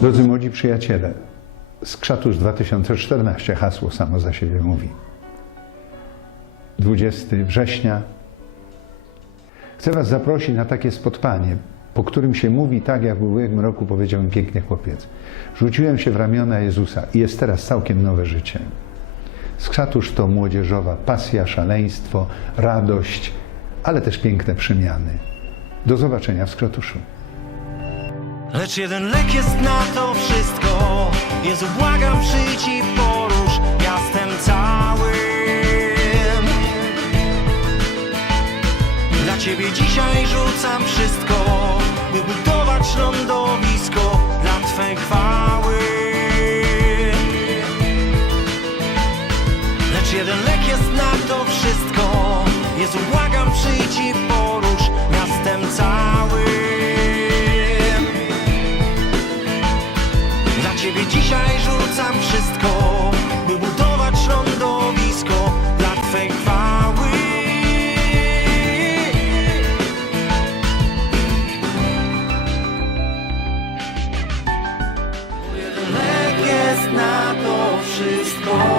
Drodzy młodzi przyjaciele, Skrzatusz 2014 hasło samo za siebie mówi. 20 września. Chcę Was zaprosić na takie spotkanie, po którym się mówi tak, jak w ubiegłym roku powiedział mi pięknie chłopiec. Rzuciłem się w ramiona Jezusa i jest teraz całkiem nowe życie. Skrzatusz to młodzieżowa pasja, szaleństwo, radość, ale też piękne przemiany. Do zobaczenia w Skratuszu. Lecz jeden lek jest na to wszystko. Jezu błagam przyjdź i porusz miastem całym. Dla Ciebie dzisiaj rzucam wszystko By budować lądowisko dla Twej chwały. Lecz jeden lek jest na to wszystko ciebie dzisiaj rzucam wszystko By budować lądowisko dla Twej chwały. Bo jeden lek jest na to wszystko.